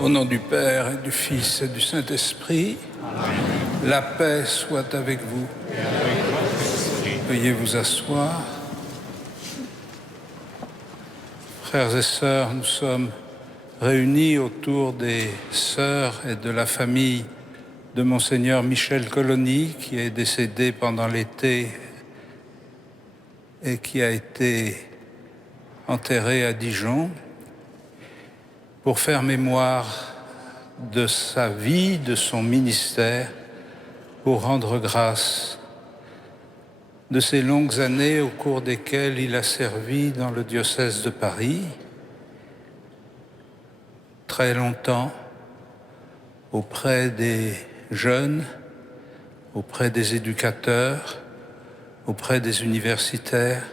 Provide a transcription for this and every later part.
Au nom du Père et du Fils et du Saint-Esprit, la paix soit avec vous. Veuillez vous asseoir. Frères et sœurs, nous sommes réunis autour des sœurs et de la famille de Monseigneur Michel Colony, qui est décédé pendant l'été et qui a été enterré à Dijon, pour faire mémoire de sa vie, de son ministère, pour rendre grâce de ces longues années au cours desquelles il a servi dans le diocèse de Paris, très longtemps, auprès des jeunes, auprès des éducateurs, auprès des universitaires,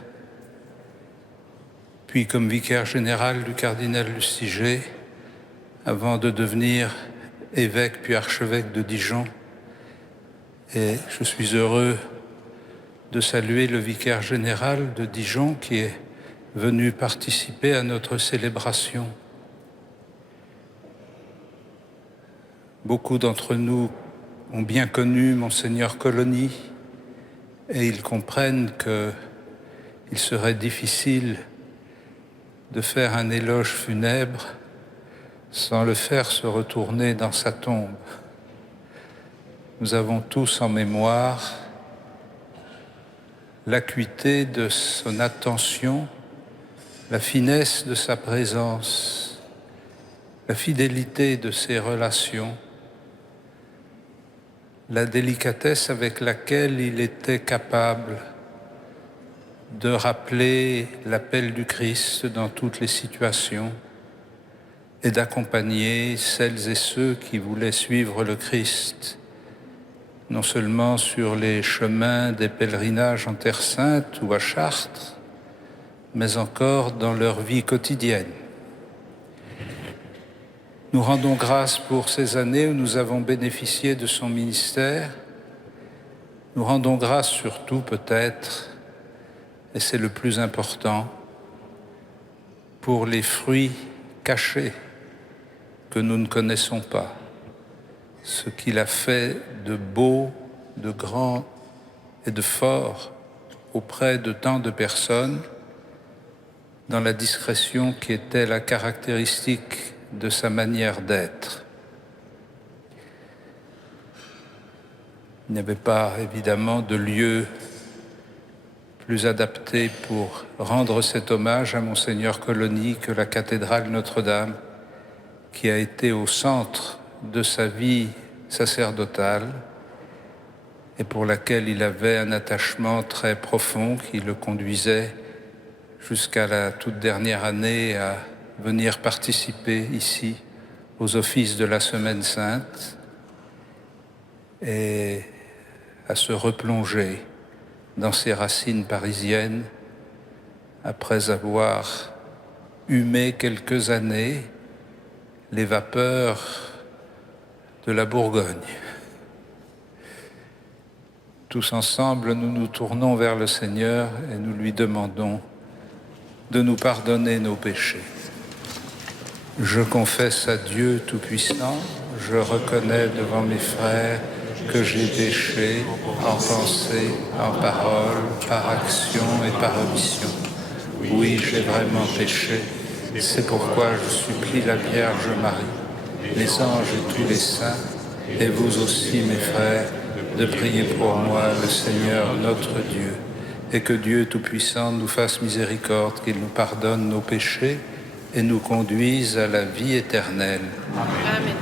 puis comme vicaire général du cardinal Lustiger, avant de devenir évêque puis archevêque de Dijon. Et je suis heureux de saluer le vicaire général de Dijon qui est venu participer à notre célébration. Beaucoup d'entre nous ont bien connu Monseigneur Colony et ils comprennent qu'il serait difficile de faire un éloge funèbre sans le faire se retourner dans sa tombe. Nous avons tous en mémoire l'acuité de son attention, la finesse de sa présence, la fidélité de ses relations, la délicatesse avec laquelle il était capable de rappeler l'appel du Christ dans toutes les situations et d'accompagner celles et ceux qui voulaient suivre le Christ, non seulement sur les chemins des pèlerinages en Terre Sainte ou à Chartres, mais encore dans leur vie quotidienne. Nous rendons grâce pour ces années où nous avons bénéficié de son ministère. Nous rendons grâce surtout peut-être, et c'est le plus important, pour les fruits cachés que nous ne connaissons pas. Ce qu'il a fait de beau, de grand et de fort auprès de tant de personnes, dans la discrétion qui était la caractéristique de sa manière d'être. Il n'y avait pas évidemment de lieu plus adapté pour rendre cet hommage à Monseigneur Colony que la cathédrale Notre-Dame, qui a été au centre de sa vie sacerdotale et pour laquelle il avait un attachement très profond qui le conduisait jusqu'à la toute dernière année à venir participer ici aux offices de la Semaine Sainte et à se replonger dans ses racines parisiennes après avoir humé quelques années les vapeurs de la Bourgogne. Tous ensemble, nous nous tournons vers le Seigneur et nous lui demandons de nous pardonner nos péchés. Je confesse à Dieu Tout-Puissant, je reconnais devant mes frères que j'ai péché en pensée, en parole, par action et par omission. Oui, j'ai vraiment péché. C'est pourquoi je supplie la Vierge Marie, les anges et tous les saints, et vous aussi, mes frères, de prier pour moi, le Seigneur notre Dieu, et que Dieu Tout-Puissant nous fasse miséricorde, qu'il nous pardonne nos péchés et nous conduise à la vie éternelle. Amen.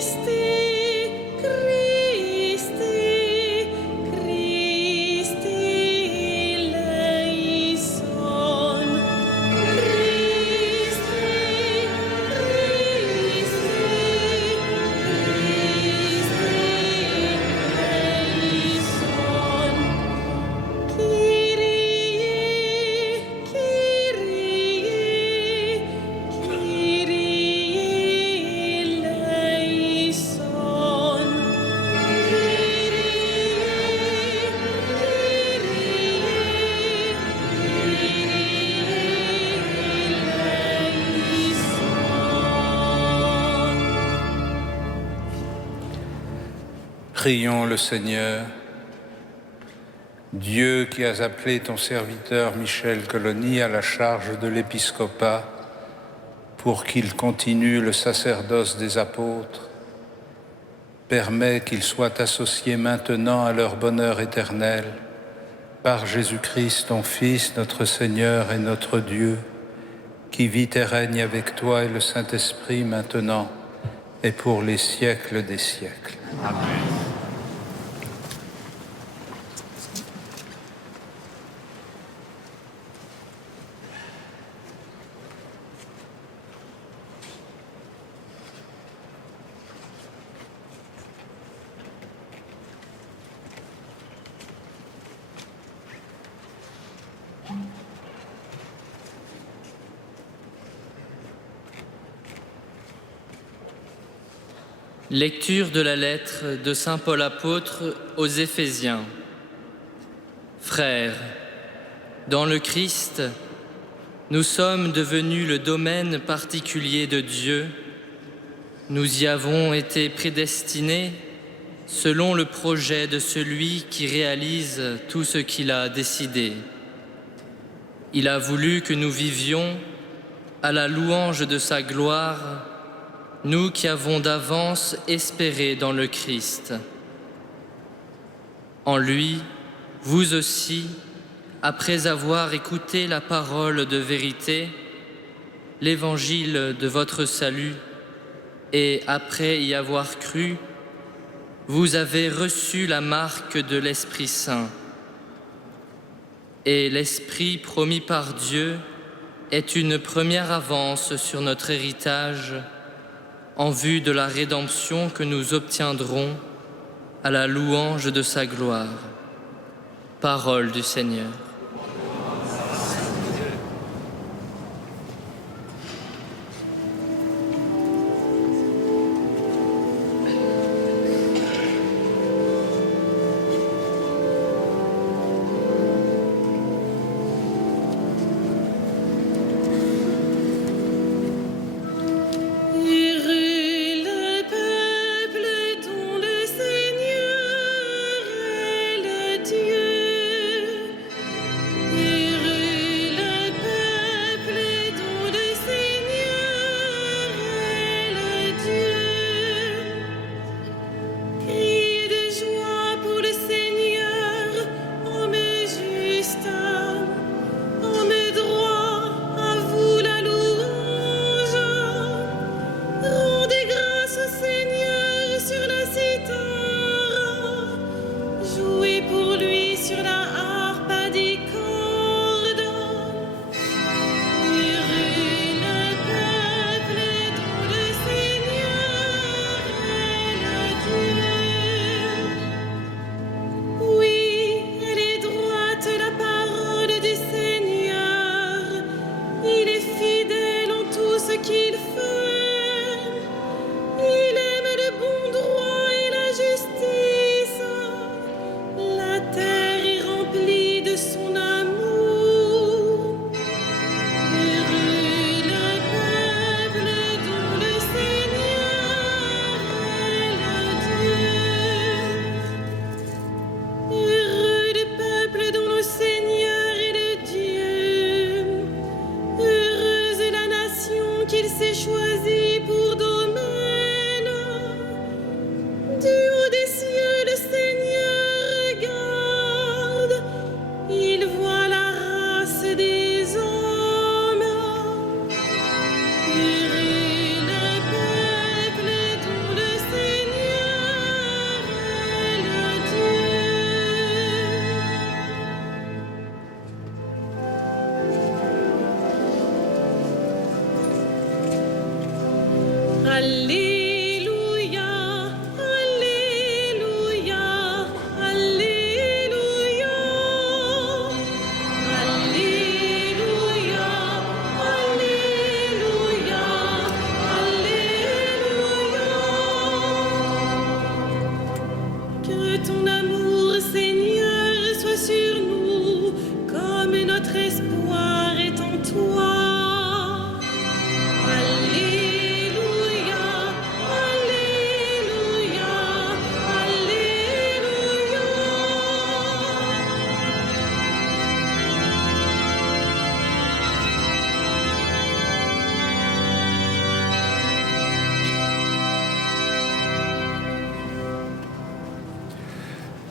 Christi Prions le Seigneur. Dieu qui as appelé ton serviteur Michel Colony à la charge de l'épiscopat pour qu'il continue le sacerdoce des apôtres, permets qu'ils soient associés maintenant à leur bonheur éternel par Jésus-Christ, ton Fils, notre Seigneur et notre Dieu, qui vit et règne avec toi et le Saint-Esprit maintenant et pour les siècles des siècles. Amen. Lecture de la lettre de saint Paul apôtre aux Éphésiens. Frères, dans le Christ, nous sommes devenus le domaine particulier de Dieu. Nous y avons été prédestinés selon le projet de celui qui réalise tout ce qu'il a décidé. Il a voulu que nous vivions à la louange de sa gloire, nous qui avons d'avance espéré dans le Christ. En lui, vous aussi, après avoir écouté la parole de vérité, l'évangile de votre salut, et après y avoir cru, vous avez reçu la marque de l'Esprit Saint. Et l'Esprit promis par Dieu est une première avance sur notre héritage en vue de la rédemption que nous obtiendrons à la louange de sa gloire. Parole du Seigneur.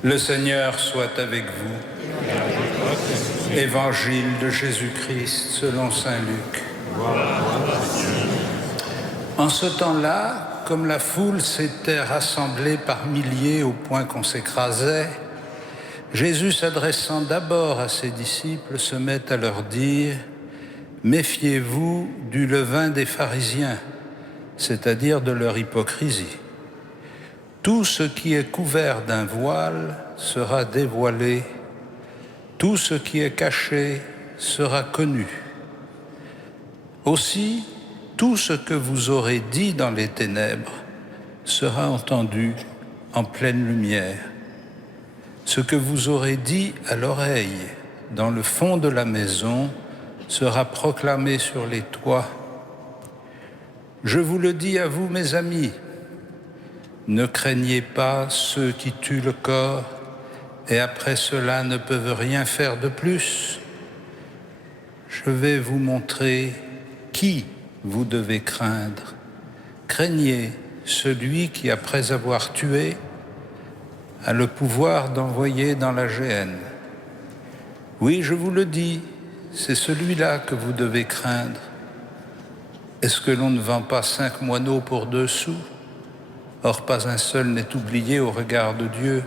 Le Seigneur soit avec vous. Évangile de Jésus-Christ selon saint Luc. En ce temps-là, comme la foule s'était rassemblée par milliers au point qu'on s'écrasait, Jésus, s'adressant d'abord à ses disciples, se met à leur dire « Méfiez-vous du levain des pharisiens », c'est-à-dire de leur hypocrisie. Tout ce qui est couvert d'un voile sera dévoilé, tout ce qui est caché sera connu. Aussi, tout ce que vous aurez dit dans les ténèbres sera entendu en pleine lumière. Ce que vous aurez dit à l'oreille dans le fond de la maison sera proclamé sur les toits. Je vous le dis à vous, mes amis, ne craignez pas ceux qui tuent le corps et après cela ne peuvent rien faire de plus. Je vais vous montrer qui vous devez craindre. Craignez celui qui, après avoir tué, a le pouvoir d'envoyer dans la géhenne. Oui, je vous le dis, c'est celui-là que vous devez craindre. Est-ce que l'on ne vend pas 5 moineaux pour 2 sous ? Or, pas un seul n'est oublié au regard de Dieu.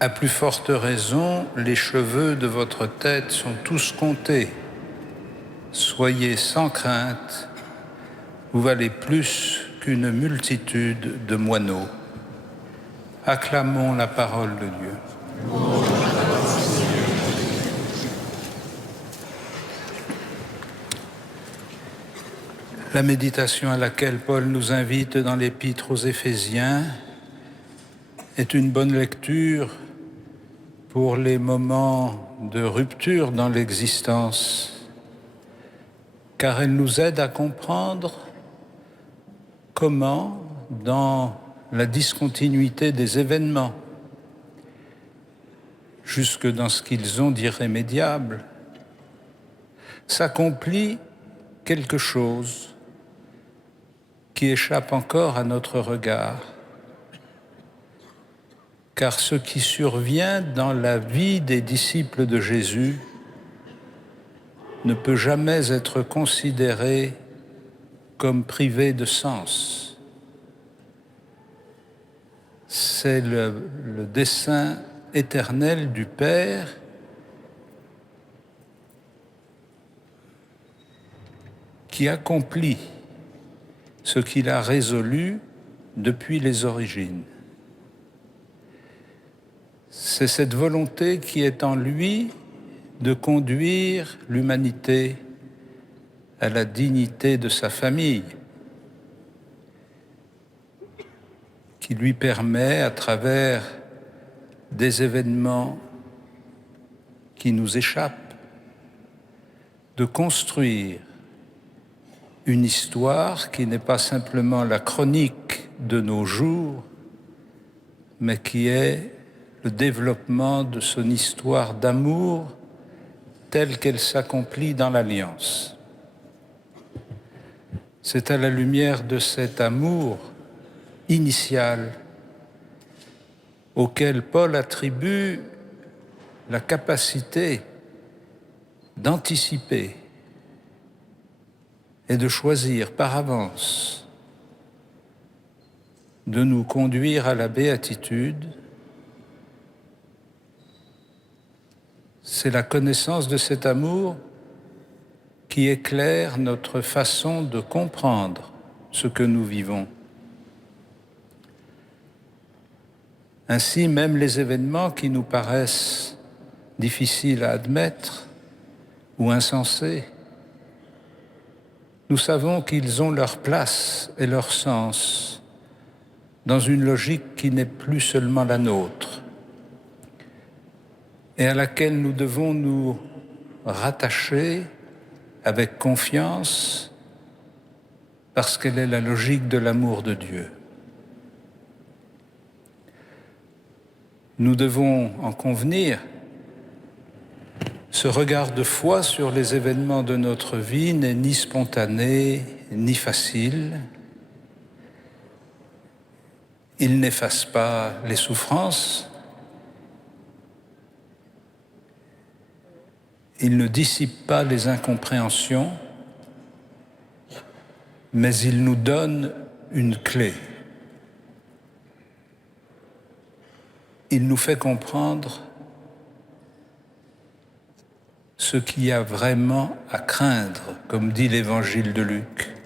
À plus forte raison, les cheveux de votre tête sont tous comptés. Soyez sans crainte, vous valez plus qu'une multitude de moineaux. Acclamons la parole de Dieu. La méditation à laquelle Paul nous invite dans l'Épître aux Éphésiens est une bonne lecture pour les moments de rupture dans l'existence, car elle nous aide à comprendre comment, dans la discontinuité des événements, jusque dans ce qu'ils ont d'irrémédiable, s'accomplit quelque chose qui échappe encore à notre regard. Car ce qui survient dans la vie des disciples de Jésus ne peut jamais être considéré comme privé de sens. C'est le dessein éternel du Père qui accomplit ce qu'il a résolu depuis les origines. C'est cette volonté qui est en lui de conduire l'humanité à la dignité de sa famille, qui lui permet, à travers des événements qui nous échappent, de construire une histoire qui n'est pas simplement la chronique de nos jours, mais qui est le développement de son histoire d'amour telle qu'elle s'accomplit dans l'Alliance. C'est à la lumière de cet amour initial auquel Paul attribue la capacité d'anticiper et de choisir par avance de nous conduire à la béatitude. C'est la connaissance de cet amour qui éclaire notre façon de comprendre ce que nous vivons. Ainsi, même les événements qui nous paraissent difficiles à admettre ou insensés, nous savons qu'ils ont leur place et leur sens dans une logique qui n'est plus seulement la nôtre et à laquelle nous devons nous rattacher avec confiance parce qu'elle est la logique de l'amour de Dieu. Nous devons en convenir. Ce regard de foi sur les événements de notre vie n'est ni spontané, ni facile. Il n'efface pas les souffrances, Il ne dissipe pas les incompréhensions, mais il nous donne une clé. Il nous fait comprendre ce qu'il y a vraiment à craindre, comme dit l'Évangile de Luc.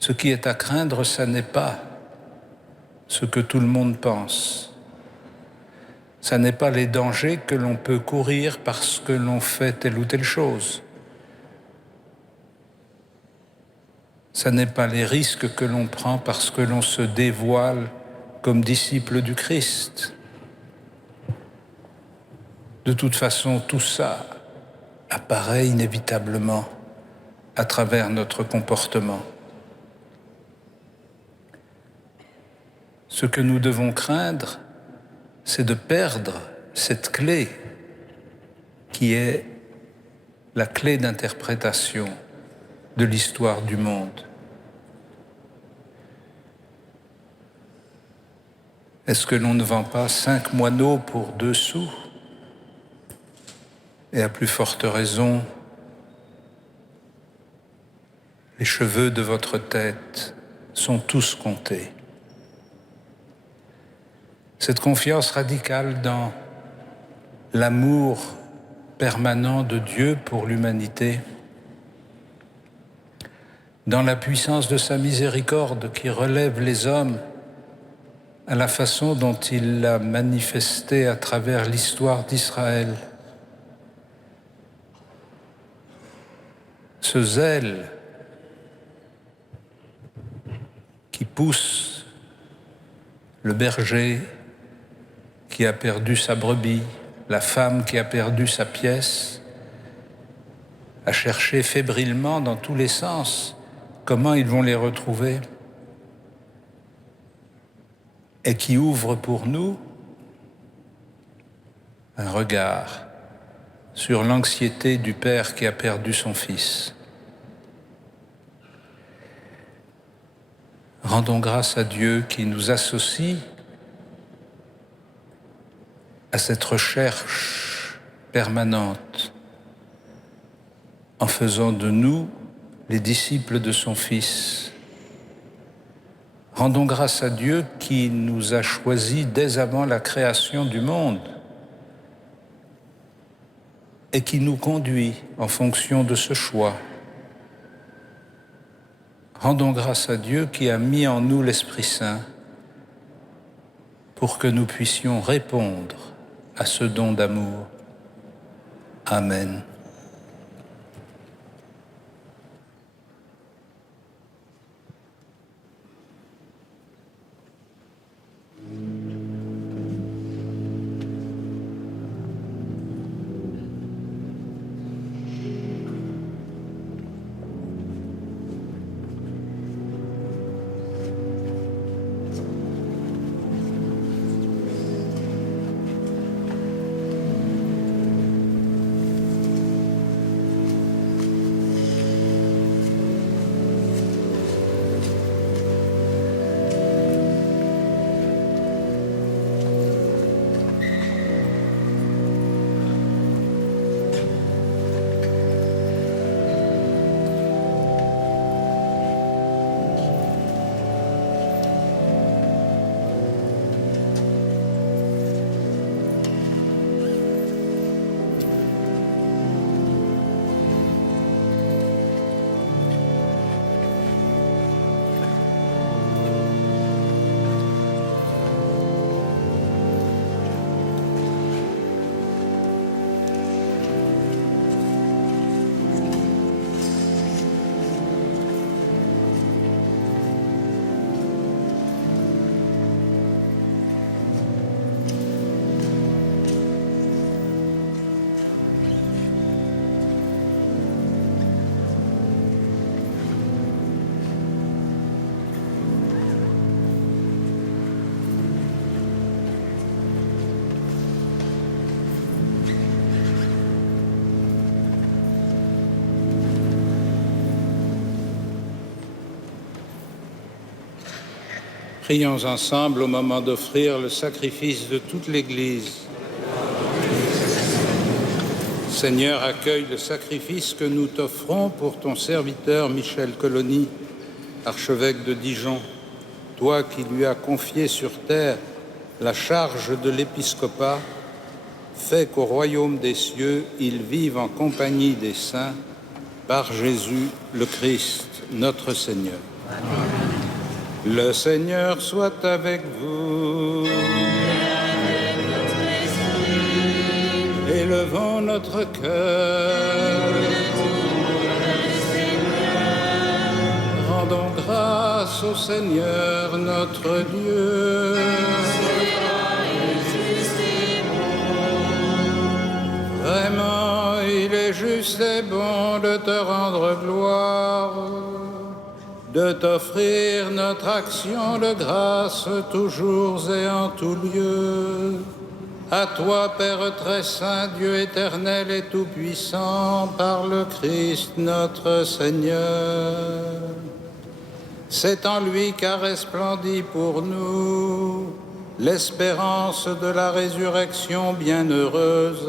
Ce qui est à craindre, ça n'est pas ce que tout le monde pense. Ça n'est pas les dangers que l'on peut courir parce que l'on fait telle ou telle chose. Ça n'est pas les risques que l'on prend parce que l'on se dévoile comme disciple du Christ. De toute façon, tout ça apparaît inévitablement à travers notre comportement. Ce que nous devons craindre, c'est de perdre cette clé qui est la clé d'interprétation de l'histoire du monde. Est-ce que l'on ne vend pas 5 moineaux pour 2 sous? Et à plus forte raison, les cheveux de votre tête sont tous comptés. Cette confiance radicale dans l'amour permanent de Dieu pour l'humanité, dans la puissance de sa miséricorde qui relève les hommes à la façon dont il l'a manifesté à travers l'histoire d'Israël. Ce zèle qui pousse le berger qui a perdu sa brebis, la femme qui a perdu sa pièce, à chercher fébrilement dans tous les sens comment ils vont les retrouver, et qui ouvre pour nous un regard sur l'anxiété du père qui a perdu son fils. Rendons grâce à Dieu qui nous associe à cette recherche permanente en faisant de nous les disciples de son Fils. Rendons grâce à Dieu qui nous a choisis dès avant la création du monde et qui nous conduit en fonction de ce choix. Rendons grâce à Dieu qui a mis en nous l'Esprit Saint pour que nous puissions répondre à ce don d'amour. Amen. Prions ensemble au moment d'offrir le sacrifice de toute l'Église. Seigneur, accueille le sacrifice que nous t'offrons pour ton serviteur Michel Colony, archevêque de Dijon, toi qui lui as confié sur terre la charge de l'épiscopat, fais qu'au royaume des cieux, il vive en compagnie des saints, par Jésus le Christ, notre Seigneur. Amen. Le Seigneur soit avec vous. Élevons notre cœur. Rendons grâce au Seigneur notre Dieu. Vraiment, il est juste et bon de te rendre gloire, de t'offrir notre action de grâce toujours et en tout lieu. À toi, Père très saint, Dieu éternel et tout-puissant, par le Christ notre Seigneur. C'est en lui qu'a resplendi pour nous l'espérance de la résurrection bienheureuse.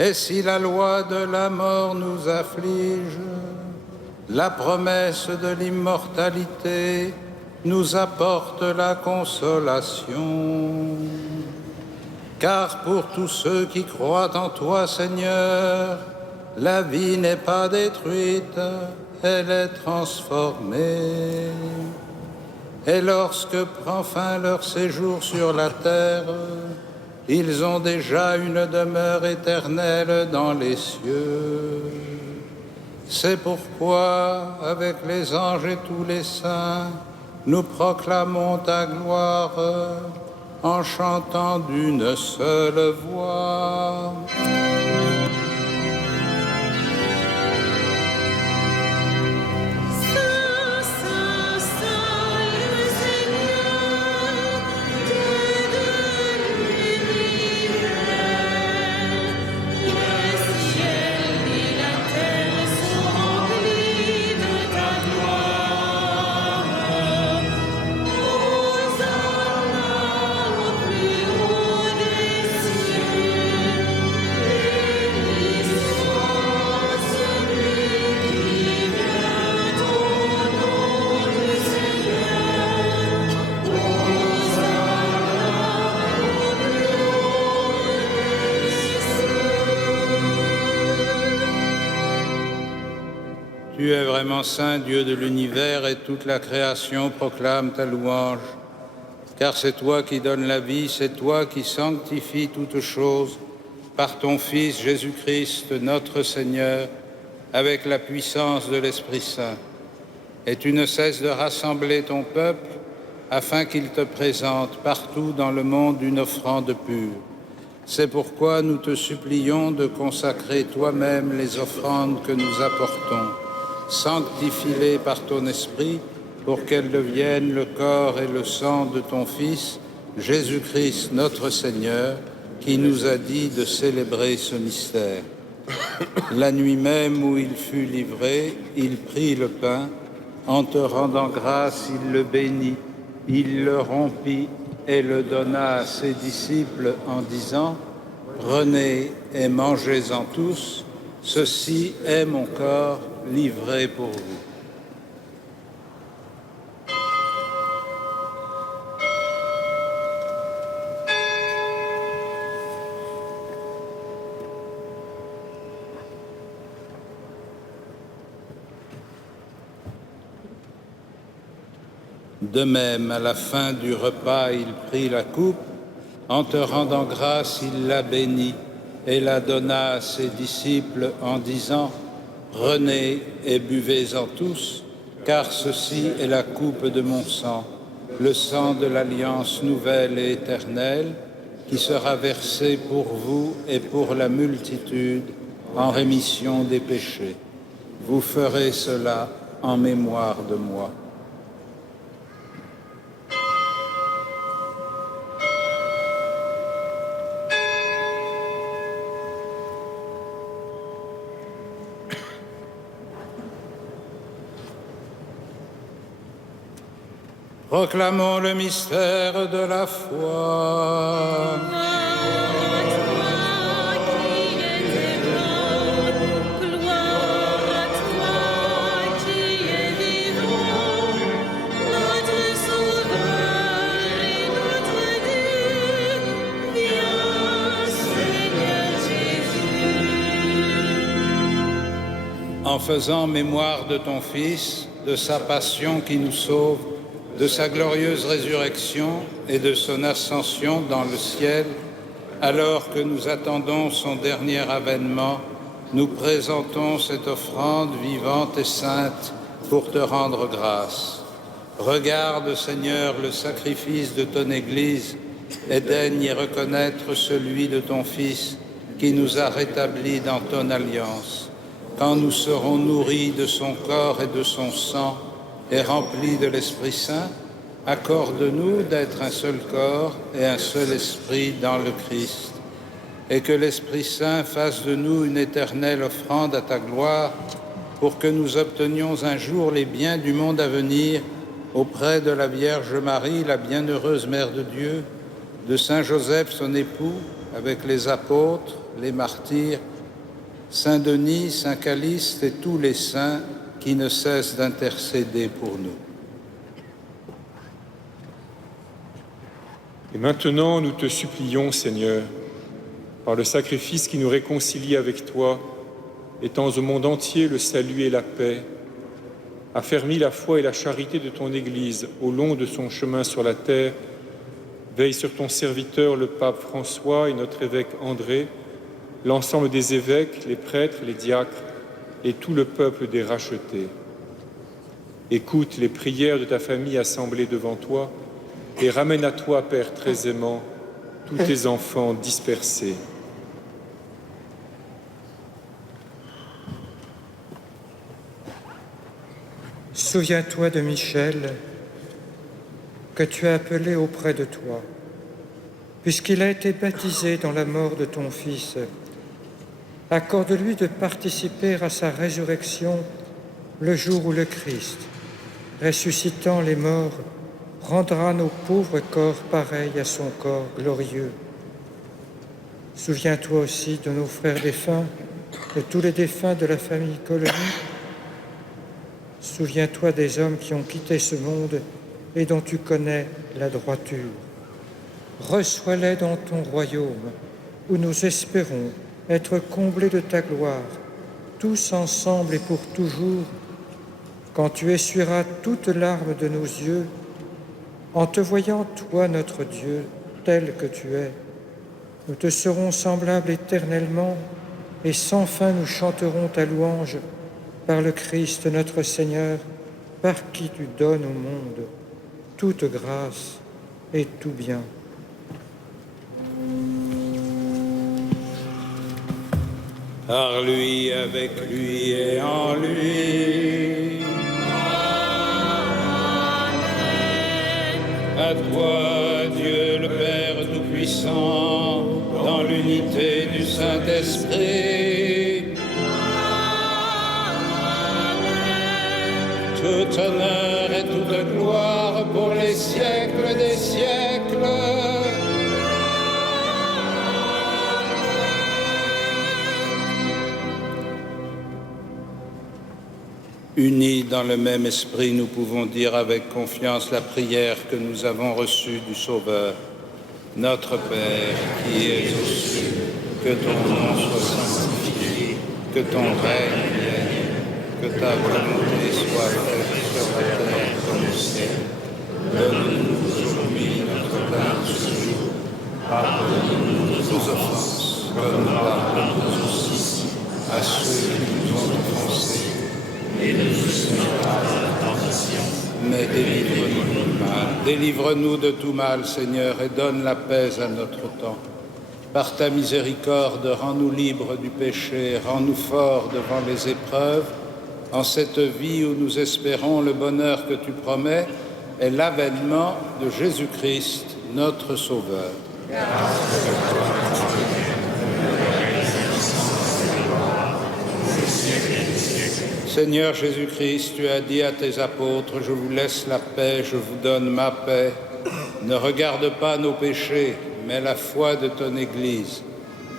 Et si la loi de la mort nous afflige, la promesse de l'immortalité nous apporte la consolation. Car pour tous ceux qui croient en toi, Seigneur, la vie n'est pas détruite, elle est transformée. Et lorsque prend fin leur séjour sur la terre, ils ont déjà une demeure éternelle dans les cieux. C'est pourquoi, avec les anges et tous les saints, nous proclamons ta gloire en chantant d'une seule voix. Tu es vraiment saint, Dieu de l'univers, et toute la création proclame ta louange. Car c'est toi qui donnes la vie, c'est toi qui sanctifies toutes choses, par ton Fils Jésus-Christ, notre Seigneur, avec la puissance de l'Esprit Saint. Et tu ne cesses de rassembler ton peuple, afin qu'il te présente partout dans le monde une offrande pure. C'est pourquoi nous te supplions de consacrer toi-même les offrandes que nous apportons. Sanctifie-les par ton esprit pour qu'elles deviennent le corps et le sang de ton Fils, Jésus-Christ notre Seigneur, qui nous a dit de célébrer ce mystère. La nuit même où il fut livré, il prit le pain. En te rendant grâce, il le bénit, il le rompit et le donna à ses disciples en disant « Prenez et mangez-en tous, ceci est mon corps livré pour vous. » De même, à la fin du repas, il prit la coupe. En te rendant grâce, il la bénit et la donna à ses disciples en disant « Prenez et buvez-en tous, car ceci est la coupe de mon sang, le sang de l'alliance nouvelle et éternelle, qui sera versé pour vous et pour la multitude en rémission des péchés. Vous ferez cela en mémoire de moi. » Proclamons le mystère de la foi. À toi qui es en faisant mémoire de ton Fils, de sa passion qui nous sauve, de sa glorieuse résurrection et de son ascension dans le ciel, alors que nous attendons son dernier avènement, nous présentons cette offrande vivante et sainte pour te rendre grâce. Regarde, Seigneur, le sacrifice de ton Église et daigne y reconnaître celui de ton Fils qui nous a rétablis dans ton alliance. Quand nous serons nourris de son corps et de son sang et remplis de l'Esprit Saint, accorde-nous d'être un seul corps et un seul esprit dans le Christ, et que l'Esprit Saint fasse de nous une éternelle offrande à ta gloire, pour que nous obtenions un jour les biens du monde à venir auprès de la Vierge Marie, la bienheureuse Mère de Dieu, de Saint Joseph, son époux, avec les apôtres, les martyrs, Saint Denis, Saint Calixte et tous les saints qui ne cessent d'intercéder pour nous. Et maintenant, nous te supplions, Seigneur, par le sacrifice qui nous réconcilie avec toi, étends au monde entier le salut et la paix, affermis la foi et la charité de ton Église au long de son chemin sur la terre, veille sur ton serviteur, le pape François et notre évêque André, l'ensemble des évêques, les prêtres, les diacres et tout le peuple des rachetés. Écoute les prières de ta famille assemblée devant toi et ramène à toi, Père très aimant, tous tes enfants dispersés. Souviens-toi de Michel, que tu as appelé auprès de toi, puisqu'il a été baptisé dans la mort de ton Fils. Accorde-lui de participer à sa résurrection le jour où le Christ, ressuscitant les morts, rendra nos pauvres corps pareils à son corps glorieux. Souviens-toi aussi de nos frères défunts, de tous les défunts de la famille Coligny. Souviens-toi des hommes qui ont quitté ce monde et dont tu connais la droiture. Reçois-les dans ton royaume, où nous espérons être comblés de ta gloire, tous ensemble et pour toujours, quand tu essuieras toute larme de nos yeux, en te voyant, toi, notre Dieu, tel que tu es. Nous te serons semblables éternellement, et sans fin nous chanterons ta louange par le Christ notre Seigneur, par qui tu donnes au monde toute grâce et tout bien. Par lui, avec lui et en lui. À toi, Dieu le Père Tout-Puissant, dans l'unité du Saint-Esprit. Tout honneur et toute gloire pour les siècles des siècles. Unis dans le même esprit, nous pouvons dire avec confiance la prière que nous avons reçue du Sauveur. Notre Père qui es aux cieux, que ton nom soit sanctifié, que ton règne vienne, que ta volonté soit faite sur la terre comme au ciel. Donne-nous aujourd'hui notre pain de ce jour. Pardonne-nous nos offenses, comme nous pardonnons aussi à ceux qui nous ont offensés. Et ne nous soumets pas à la tentation, mais délivre-nous du mal. Délivre-nous de tout mal, Seigneur, et donne la paix à notre temps. Par ta miséricorde, rends-nous libres du péché, rends-nous forts devant les épreuves, en cette vie où nous espérons le bonheur que tu promets et l'avènement de Jésus-Christ, notre Sauveur. Seigneur Jésus-Christ, tu as dit à tes apôtres, je vous laisse la paix, je vous donne ma paix. Ne regarde pas nos péchés, mais la foi de ton Église.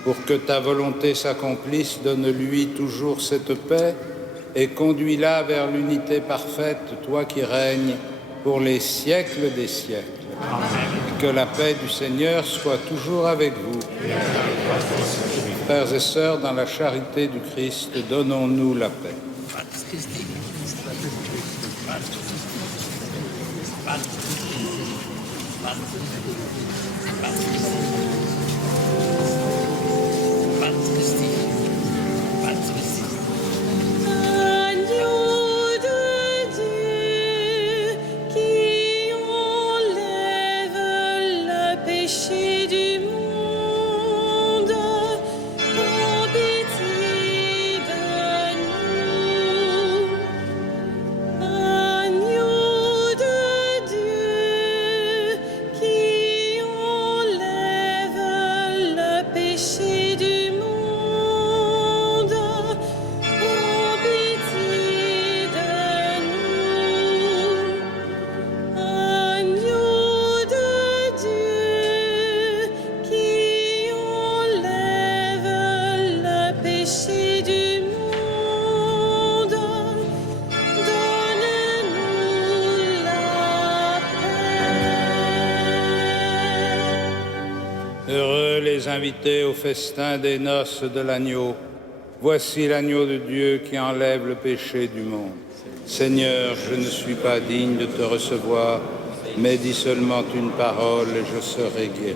Pour que ta volonté s'accomplisse, donne-lui toujours cette paix et conduis-la vers l'unité parfaite, toi qui règnes pour les siècles des siècles. Amen. Que la paix du Seigneur soit toujours avec vous. Frères et sœurs, dans la charité du Christ, donnons-nous la paix. Agneau de Dieu qui enlève le péché du monde, prends pitié de nous. Agneau de Dieu qui enlève le péché du monde, prends pitié de nous. Agneau de Dieu qui enlève le péché du monde, donne-nous la paix. Heureux les invités au festin des noces de l'agneau. Voici l'agneau de Dieu qui enlève le péché du monde. Seigneur, je ne suis pas digne de te recevoir, mais dis seulement une parole et je serai guéri.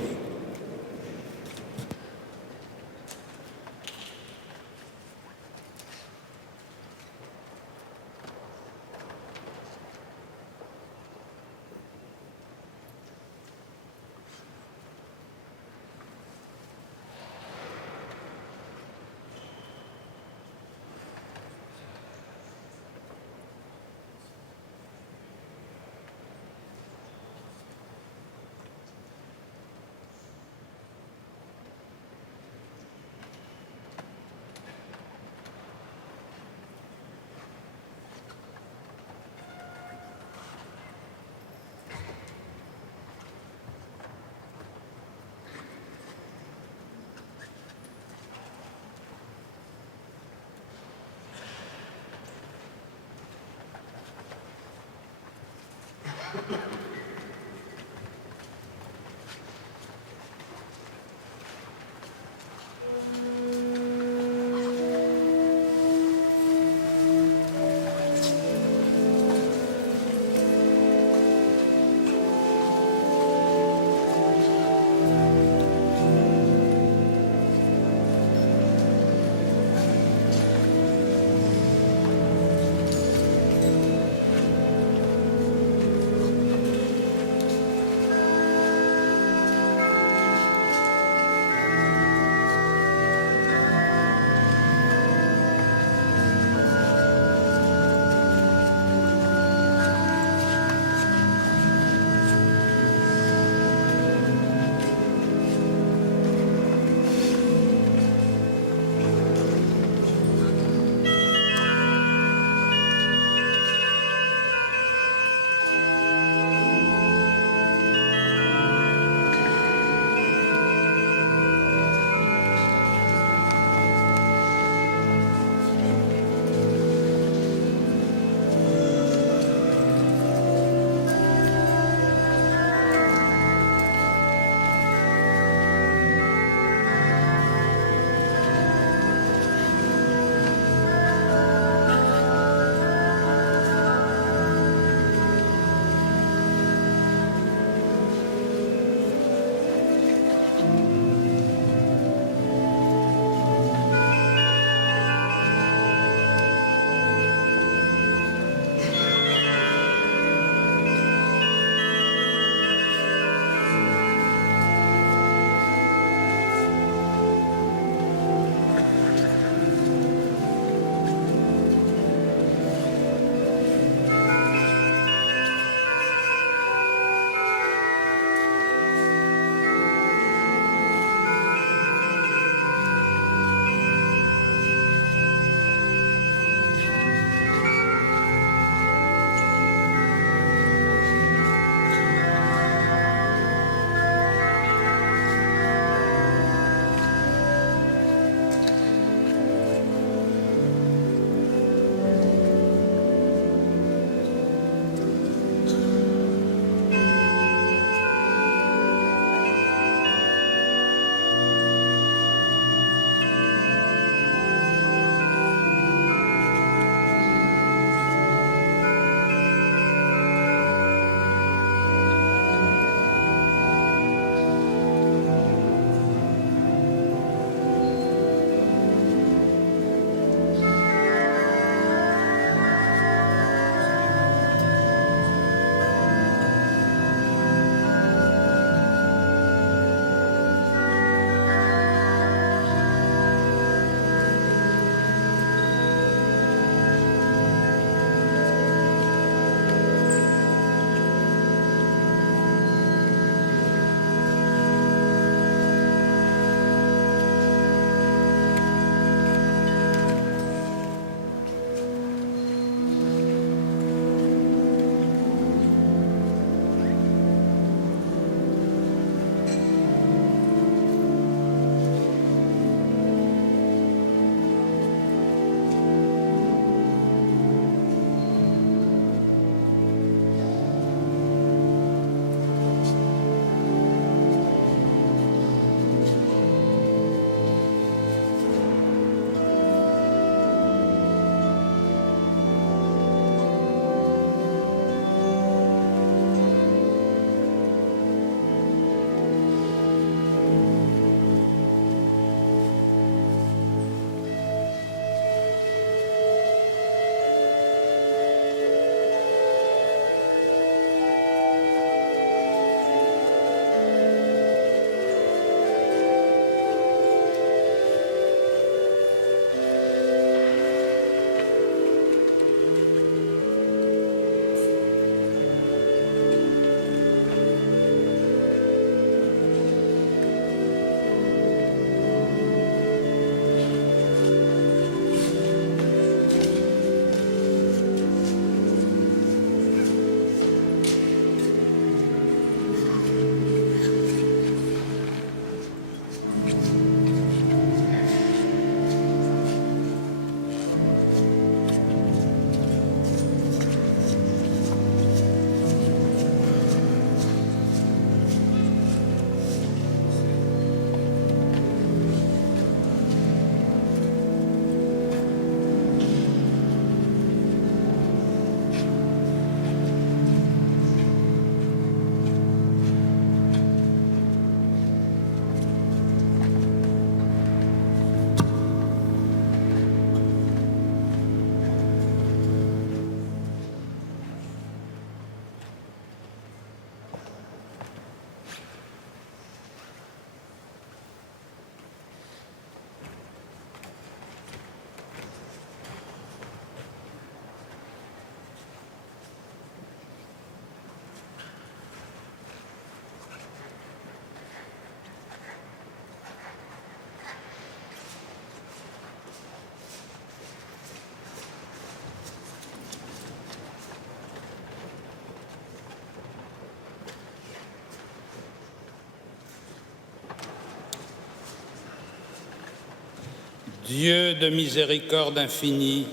Dieu de miséricorde infinie,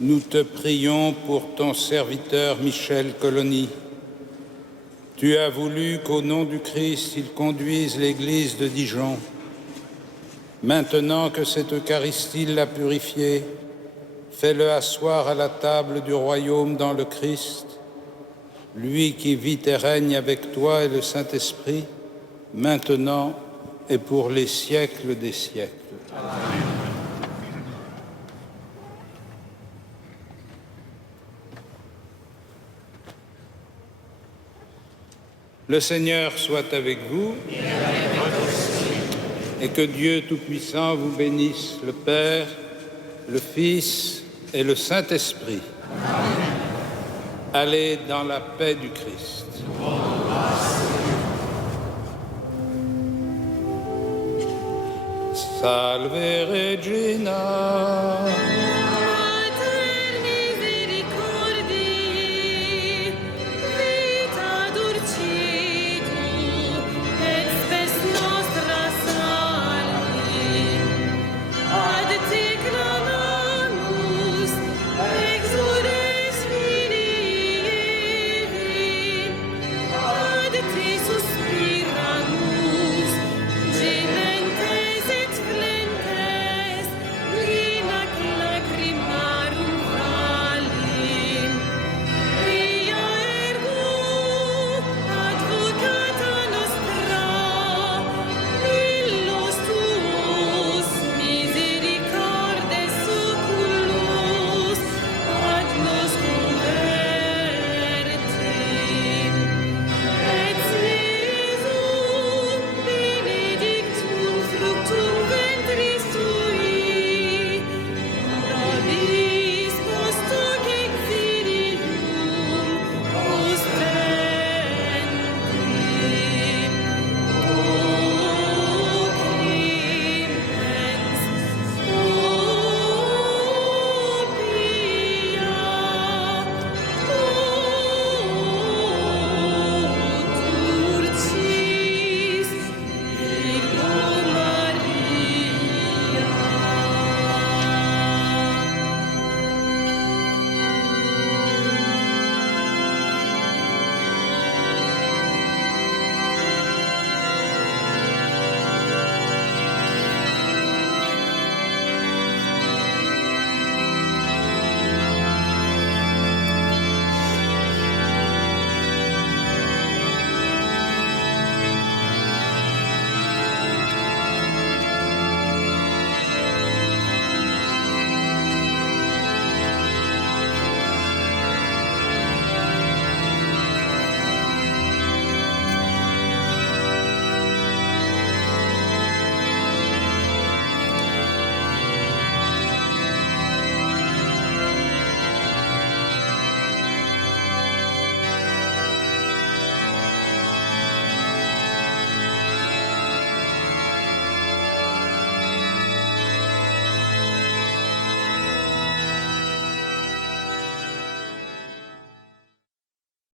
nous te prions pour ton serviteur Michel Colony. Tu as voulu qu'au nom du Christ, il conduise l'Église de Dijon. Maintenant que cette Eucharistie l'a purifié, fais-le asseoir à la table du royaume dans le Christ, lui qui vit et règne avec toi et le Saint-Esprit, maintenant et pour les siècles des siècles. Amen. Le Seigneur soit avec vous et que Dieu Tout-Puissant vous bénisse, le Père, le Fils et le Saint-Esprit. Allez dans la paix du Christ. Salve Regina.